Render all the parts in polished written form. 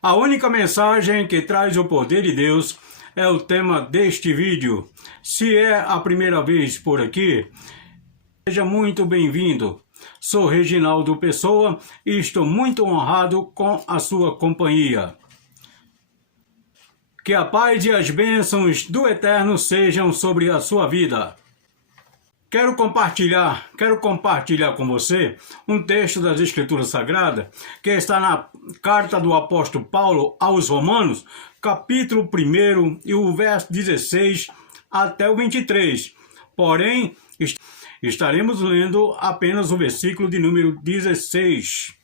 A única mensagem que traz o poder de Deus é o tema deste vídeo. Se é a primeira vez por aqui, seja muito bem-vindo. Sou Reginaldo Pessoa e estou muito honrado com a sua companhia. Que a paz e as bênçãos do Eterno sejam sobre a sua vida. Quero compartilhar com você um texto das Escrituras Sagradas que está na carta do apóstolo Paulo aos Romanos, capítulo 1 e o verso 16 até o 23. Porém, estaremos lendo apenas o versículo de número 16.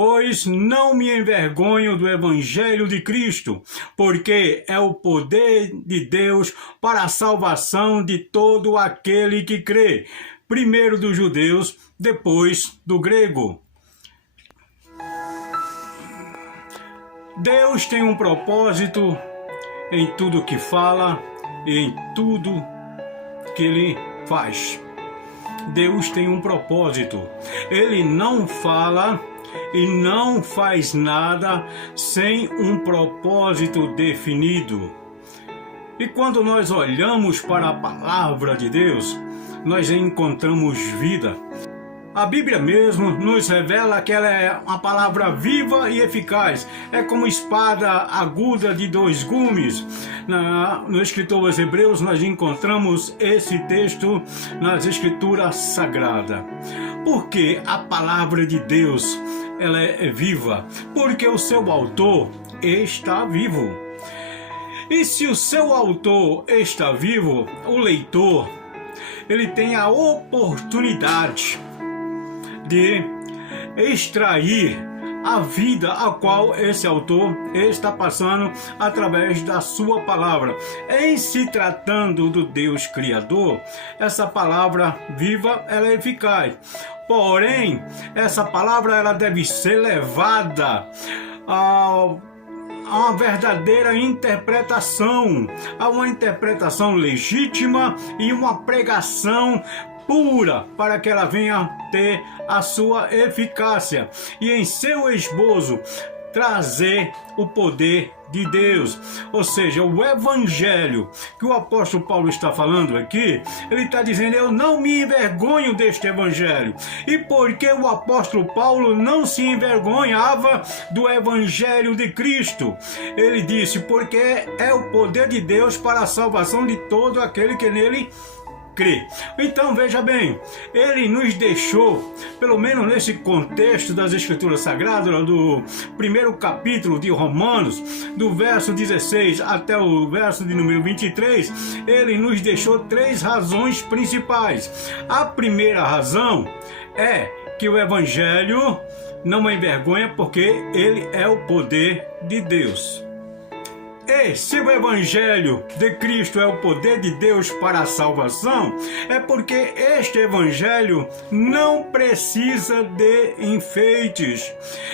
Pois não me envergonho do Evangelho de Cristo, porque é o poder de Deus para a salvação de todo aquele que crê, primeiro dos judeus, depois do grego. Deus tem um propósito em tudo que fala e em tudo que Ele faz. Deus tem um propósito. Ele não fala e não faz nada sem um propósito definido. E quando nós olhamos para a palavra de Deus, nós encontramos vida. A Bíblia mesmo nos revela que ela é uma palavra viva e eficaz. É como espada aguda de dois gumes. No escritor aos Hebreus nós encontramos esse texto nas Escrituras Sagradas. Porque a palavra de Deus ela é viva, porque o seu autor está vivo. E se o seu autor está vivo, o leitor, ele tem a oportunidade de extrair a vida a qual esse autor está passando através da sua palavra. Em se tratando do Deus Criador, essa palavra viva ela é eficaz. Porém, essa palavra ela deve ser levada a uma verdadeira interpretação, a uma interpretação legítima e uma pregação pura, para que ela venha ter a sua eficácia e em seu esboço trazer o poder de Deus. Ou seja, o evangelho que o apóstolo Paulo está falando aqui, ele está dizendo: eu não me envergonho deste evangelho. E por que o apóstolo Paulo não se envergonhava do evangelho de Cristo? Ele disse: porque é o poder de Deus para a salvação de todo aquele que nele crê. Então veja bem, ele nos deixou, pelo menos nesse contexto das Escrituras Sagradas, do primeiro capítulo de Romanos, do verso 16 até o verso de número 23, ele nos deixou três razões principais. A primeira razão é que o Evangelho não envergonha, porque ele é o poder de Deus. E se o Evangelho de Cristo é o poder de Deus para a salvação, é porque este Evangelho não precisa de enfeites.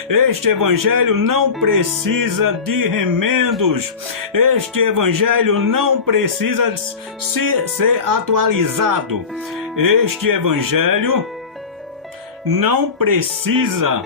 Este Evangelho não precisa de remendos. Este Evangelho não precisa ser atualizado. Este Evangelho não precisa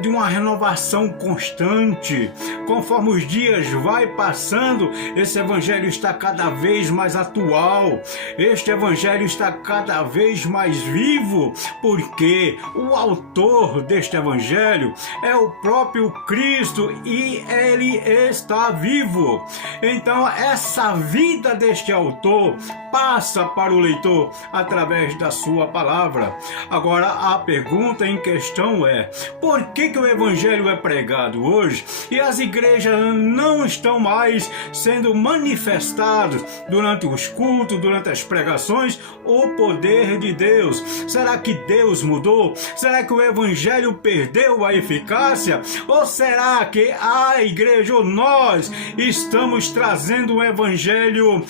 de uma renovação constante. Conforme os dias vai passando, esse evangelho está cada vez mais atual. Este evangelho está cada vez mais vivo, porque o autor deste evangelho é o próprio Cristo e ele está vivo. Então essa vida deste autor passa para o leitor através da sua palavra. Agora a pergunta em questão é: por que o evangelho é pregado hoje e as igrejas não estão mais sendo manifestados durante os cultos, durante as pregações, o poder de Deus? Será que Deus mudou? Será que o evangelho perdeu a eficácia? Ou será que a igreja ou nós estamos trazendo um evangelho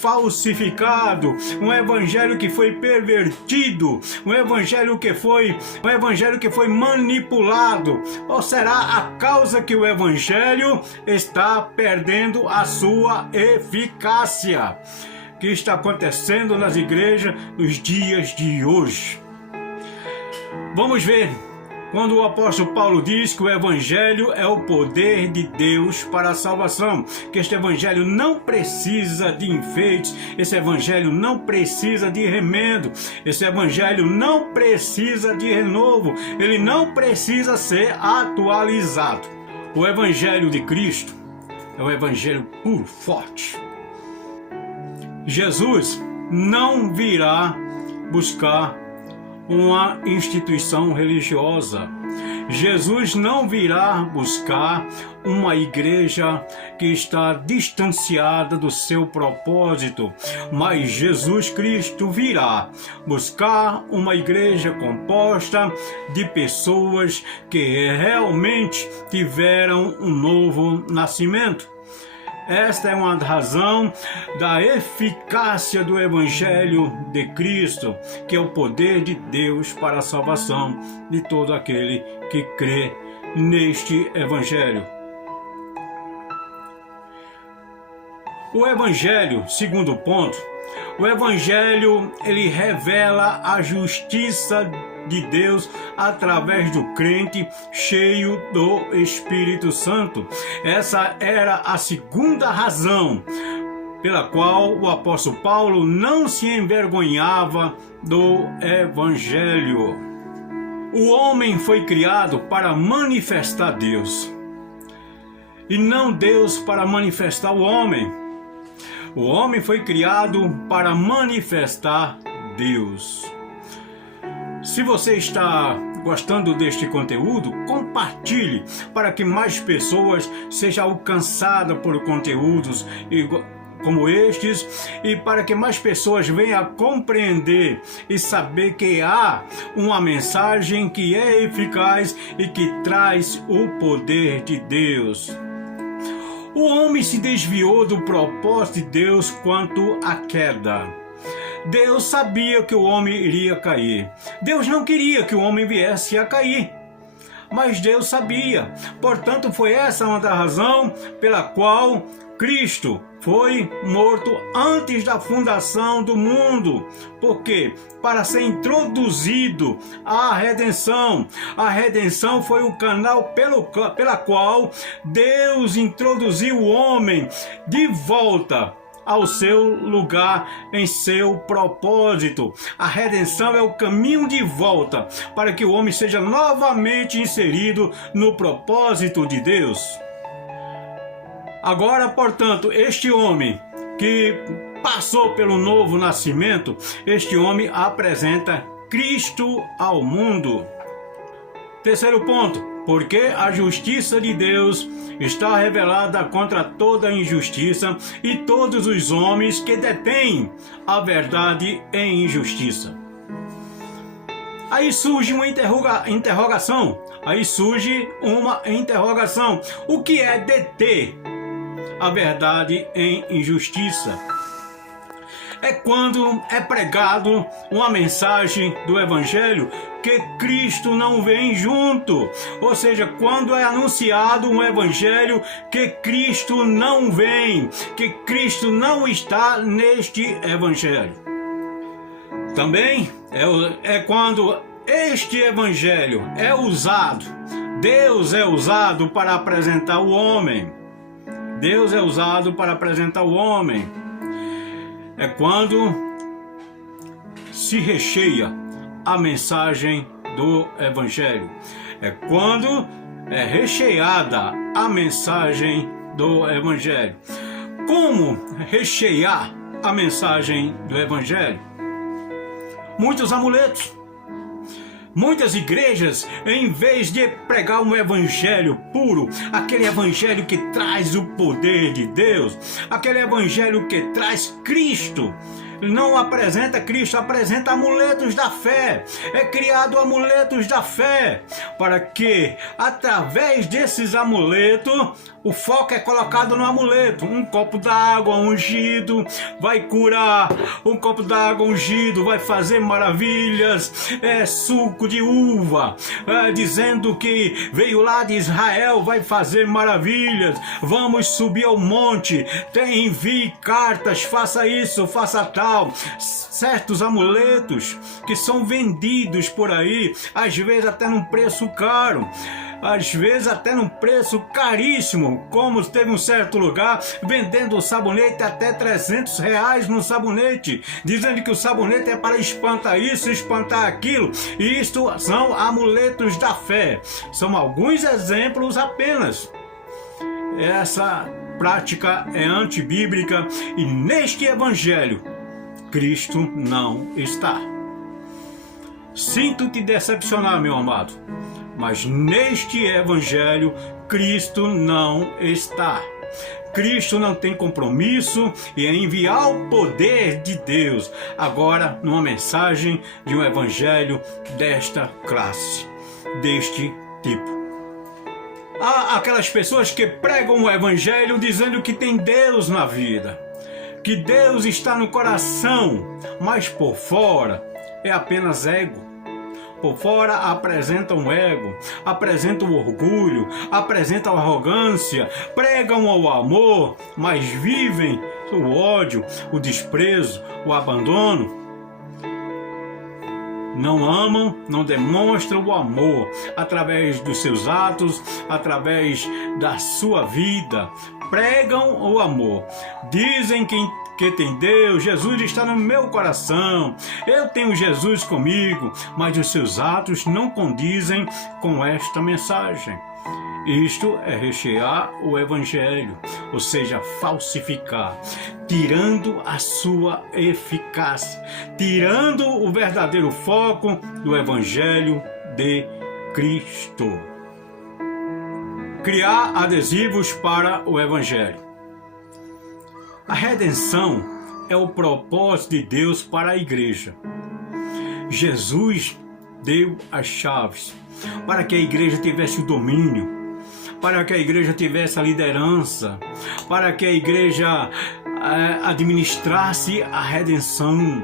falsificado, um evangelho que foi pervertido, um evangelho que foi manipulado? Ou será a causa que o evangelho está perdendo a sua eficácia? O que está acontecendo nas igrejas nos dias de hoje? Vamos ver quando o apóstolo Paulo diz que o evangelho é o poder de Deus para a salvação, que este evangelho não precisa de enfeites, esse evangelho não precisa de remendo, esse evangelho não precisa de renovo, ele não precisa ser atualizado. O evangelho de Cristo é um evangelho puro, forte. Jesus não virá buscar uma instituição religiosa. Jesus não virá buscar uma igreja que está distanciada do seu propósito, mas Jesus Cristo virá buscar uma igreja composta de pessoas que realmente tiveram um novo nascimento. Esta é uma razão da eficácia do Evangelho de Cristo, que é o poder de Deus para a salvação de todo aquele que crê neste Evangelho. O Evangelho, segundo ponto, o Evangelho ele revela a justiça de Deus através do crente cheio do Espírito Santo. Essa era a segunda razão pela qual o apóstolo Paulo não se envergonhava do Evangelho. O homem foi criado para manifestar Deus, e não Deus para manifestar o homem. O homem foi criado para manifestar Deus. Se você está gostando deste conteúdo, compartilhe para que mais pessoas sejam alcançadas por conteúdos como estes, e para que mais pessoas venham a compreender e saber que há uma mensagem que é eficaz e que traz o poder de Deus. O homem se desviou do propósito de Deus quanto à queda. Deus sabia que o homem iria cair. Deus não queria que o homem viesse a cair, mas Deus sabia. Portanto, foi essa uma da razão pela qual Cristo foi morto antes da fundação do mundo. Por quê? Para ser introduzido a redenção. A redenção foi o canal pela qual Deus introduziu o homem de volta ao seu lugar, em seu propósito. A redenção é o caminho de volta para que o homem seja novamente inserido no propósito de Deus. Agora, portanto, este homem que passou pelo novo nascimento, este homem apresenta Cristo ao mundo. Terceiro ponto, porque a justiça de Deus está revelada contra toda injustiça e todos os homens que detêm a verdade em injustiça. Aí surge uma interrogação. O que é deter a verdade em injustiça? É quando é pregado uma mensagem do Evangelho que Cristo não vem junto. Ou seja, quando é anunciado um Evangelho que Cristo não vem, que Cristo não está neste Evangelho. Também é quando este Evangelho é usado, Deus é usado para apresentar o homem. Deus é usado para apresentar o homem. É quando se recheia a mensagem do Evangelho. É quando é recheada a mensagem do Evangelho. Como rechear a mensagem do Evangelho? Muitos amuletos. Muitas igrejas, em vez de pregar um evangelho puro, aquele evangelho que traz o poder de Deus, aquele evangelho que traz Cristo, não apresenta Cristo, apresenta amuletos da fé. É criado amuletos da fé, para que, através desses amuletos, o foco é colocado no amuleto. Um copo d'água ungido vai curar, um copo d'água ungido vai fazer maravilhas. É suco de uva, dizendo que veio lá de Israel, vai fazer maravilhas. Vamos subir ao monte, envie cartas, faça isso, faça tal. espiritual, certos amuletos que são vendidos por aí, às vezes até num preço caro, às vezes até num preço caríssimo, como teve um certo lugar vendendo o sabonete até R$300 no sabonete, dizendo que o sabonete é para espantar isso, espantar aquilo, e isto são amuletos da fé. São alguns exemplos apenas. Essa prática é antibíblica e neste evangelho Cristo não está. Sinto te decepcionar, meu amado, mas neste evangelho Cristo não está. Cristo não tem compromisso em enviar o poder de Deus agora numa mensagem de um evangelho desta classe, deste tipo. Há aquelas pessoas que pregam o evangelho dizendo que tem Deus na vida, que Deus está no coração, mas por fora é apenas ego. Por fora apresentam o ego, apresentam o orgulho, apresentam a arrogância, pregam o amor, mas vivem o ódio, o desprezo, o abandono. Não amam, não demonstram o amor através dos seus atos, através da sua vida. Pregam o amor, dizem que tem Deus, Jesus está no meu coração, eu tenho Jesus comigo, mas os seus atos não condizem com esta mensagem. Isto é rechear o evangelho, ou seja, falsificar, tirando a sua eficácia, tirando o verdadeiro foco do evangelho de Cristo. Criar adesivos para o evangelho. A redenção é o propósito de Deus para a igreja. Jesus deu as chaves para que a igreja tivesse o domínio, para que a igreja tivesse a liderança, para que a igreja administrasse a redenção.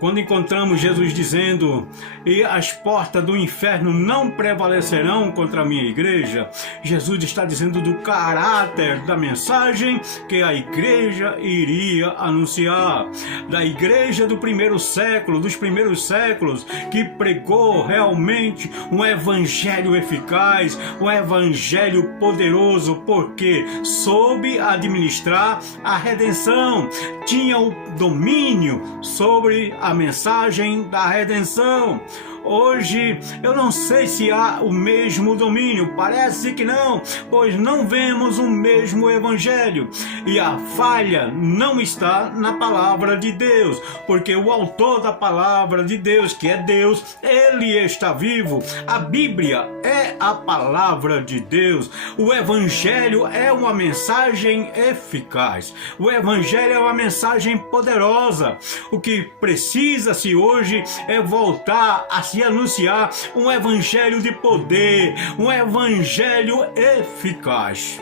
Quando encontramos Jesus dizendo: e as portas do inferno não prevalecerão contra a minha igreja, Jesus está dizendo do caráter da mensagem que a igreja iria anunciar, da igreja do primeiro século, dos primeiros séculos, que pregou realmente um evangelho eficaz, um evangelho poderoso, porque soube administrar a redenção, tinha o domínio sobre a mensagem da redenção. Hoje eu não sei se há o mesmo domínio, parece que não, pois não vemos o mesmo evangelho, e a falha não está na palavra de Deus, porque o autor da palavra de Deus, que é Deus, ele está vivo. A Bíblia é a palavra de Deus, o evangelho é uma mensagem eficaz, o evangelho é uma mensagem poderosa. O que precisa-se hoje é voltar a se anunciar um evangelho de poder, um evangelho eficaz.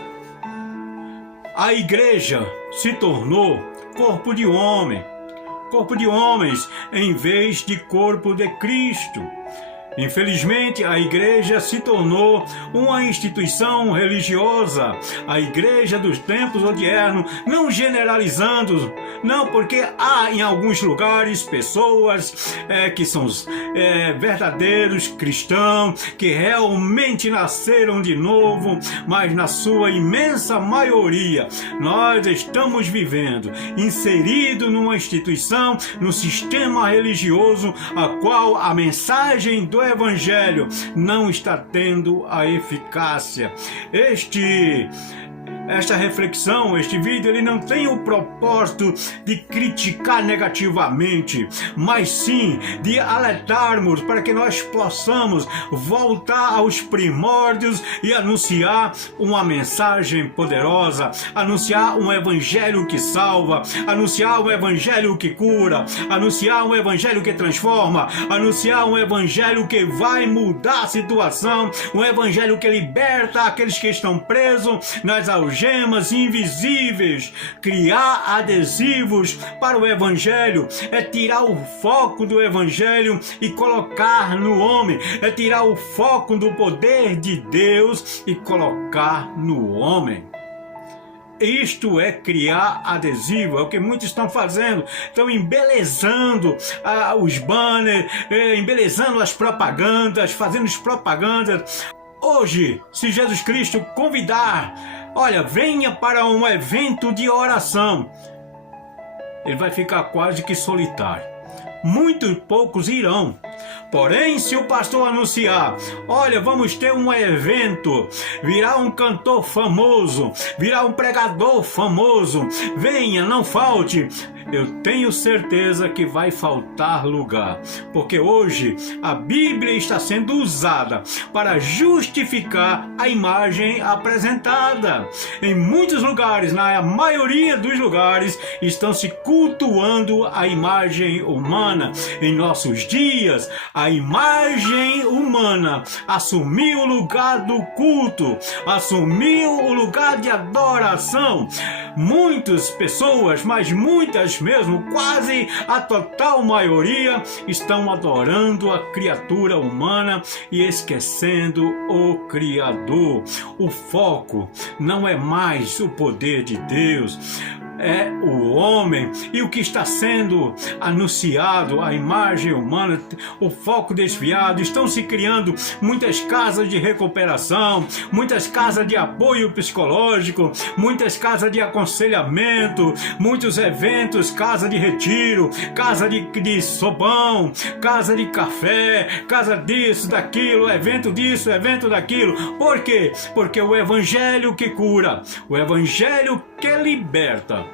A igreja se tornou corpo de homens em vez de corpo de Cristo. Infelizmente, a igreja se tornou uma instituição religiosa, a igreja dos tempos odiernos, não generalizando, não, porque há em alguns lugares pessoas que são verdadeiros cristãos, que realmente nasceram de novo, mas na sua imensa maioria nós estamos vivendo inserido numa instituição, num sistema religioso, a qual a mensagem do evangelho não está tendo a eficácia. Esta reflexão, este vídeo, ele não tem o propósito de criticar negativamente, mas sim de alertarmos para que nós possamos voltar aos primórdios e anunciar uma mensagem poderosa, anunciar um evangelho que salva, anunciar um evangelho que cura, anunciar um evangelho que transforma, anunciar um evangelho que vai mudar a situação, um evangelho que liberta aqueles que estão presos nas algemas invisíveis. Criar adesivos para o evangelho é tirar o foco do evangelho e colocar no homem, é tirar o foco do poder de Deus e colocar no homem. Isto é criar adesivo, é o que muitos estão fazendo, estão embelezando os banners, embelezando as propagandas, fazendo as propagandas. Hoje, se Jesus Cristo convidar, olha, venha para um evento de oração, ele vai ficar quase que solitário. Muito poucos irão. Porém, se o pastor anunciar, olha, vamos ter um evento, virá um cantor famoso, virá um pregador famoso, venha, não falte, eu tenho certeza que vai faltar lugar, porque hoje a Bíblia está sendo usada para justificar a imagem apresentada. Em muitos lugares, na maioria dos lugares, estão se cultuando a imagem humana. Em nossos dias, a imagem humana assumiu o lugar do culto, assumiu o lugar de adoração. Muitas pessoas, mas muitas mesmo, quase a total maioria, estão adorando a criatura humana e esquecendo o Criador. O foco não é mais o poder de Deus, é o homem, e o que está sendo anunciado, a imagem humana, o foco desviado. Estão se criando muitas casas de recuperação, muitas casas de apoio psicológico, muitas casas de aconselhamento, muitos eventos, casa de retiro, casa de sopão, casa de café, casa disso, daquilo, evento disso, evento daquilo. Por quê? Porque o evangelho que cura, o evangelho que liberta,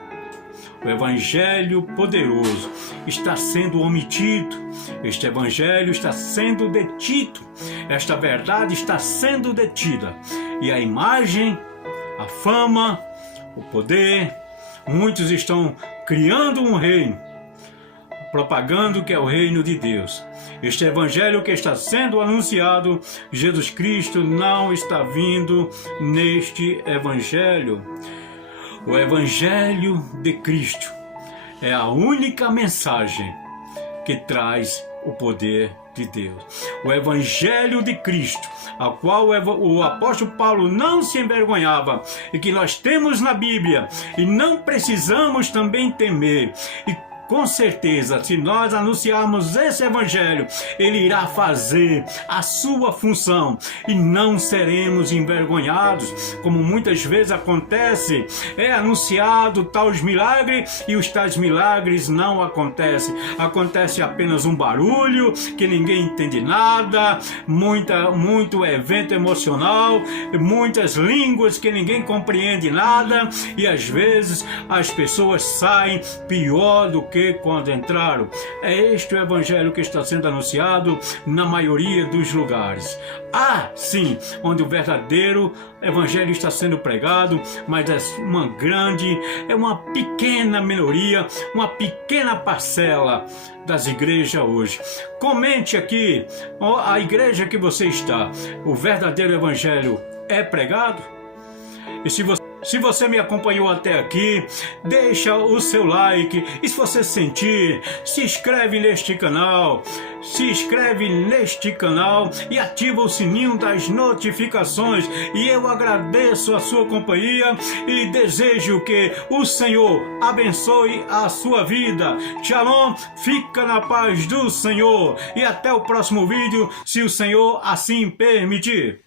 o evangelho poderoso está sendo omitido. Este evangelho está sendo detido. Esta verdade está sendo detida. E a imagem, a fama, o poder, muitos estão criando um reino, propagando que é o reino de Deus. Este evangelho que está sendo anunciado, Jesus Cristo não está vindo neste evangelho. O Evangelho de Cristo é a única mensagem que traz o poder de Deus. O Evangelho de Cristo, a qual o apóstolo Paulo não se envergonhava, e que nós temos na Bíblia, e não precisamos também temer. E com certeza, se nós anunciarmos esse evangelho, ele irá fazer a sua função e não seremos envergonhados, como muitas vezes acontece. É anunciado tais milagres e os tais milagres não acontecem. Acontece apenas um barulho que ninguém entende nada, muito evento emocional, muitas línguas que ninguém compreende nada, e às vezes as pessoas saem pior do que quando entraram. É este o evangelho que está sendo anunciado na maioria dos lugares. Sim, onde o verdadeiro evangelho está sendo pregado, mas é uma pequena minoria, uma pequena parcela das igrejas hoje. Comente aqui, a igreja que você está, o verdadeiro evangelho é pregado? E se você me acompanhou até aqui, deixa o seu like, e se você sentir, se inscreve neste canal, e ativa o sininho das notificações. E eu agradeço a sua companhia e desejo que o Senhor abençoe a sua vida. Shalom, fica na paz do Senhor e até o próximo vídeo, se o Senhor assim permitir.